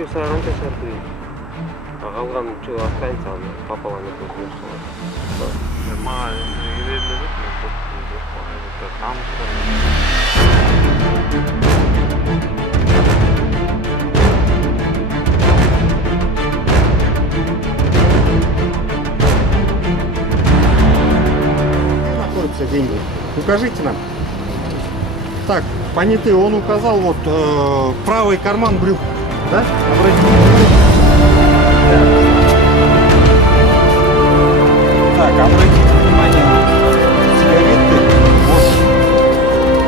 үчөө сага канча сарты? Калган үчөө астайын саны пополам этип берсеңер. Мага элелебет, мен жок камышта. Находятся деньги. Укажите нам. Так, понятый, он указал вот правый карман брюк, да? Так, обратите внимание, сигареты,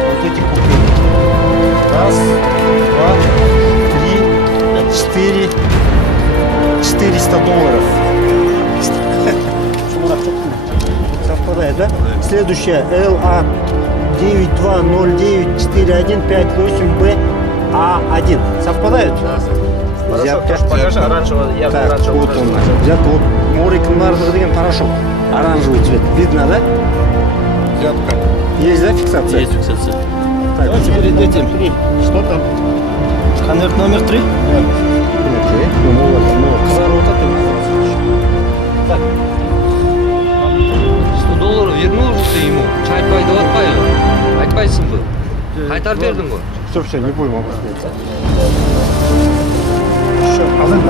вот эти купюры. Раз, два, три, 400 долларов. Совпадает, да? Следующая LA 92094158BA1. Совпадают? Да, взятка. Покажи оранжевый, явно так, оранжевый. вот он. Взятка, вот Морик Нарзер деген порошок. Оранжевый цвет. Видно, да? Взятка. Есть, да, фиксация? Есть фиксация. Так, Давайте перед этим. Что там? Конверт номер 3. Окей. Ну, вот, Так. 100 долларов вернул же ты ему. Чай пайда атпайбы. Айтпайсыңбы? Кайтарып бердиң го. Все, не будем обостряться. Все, алın.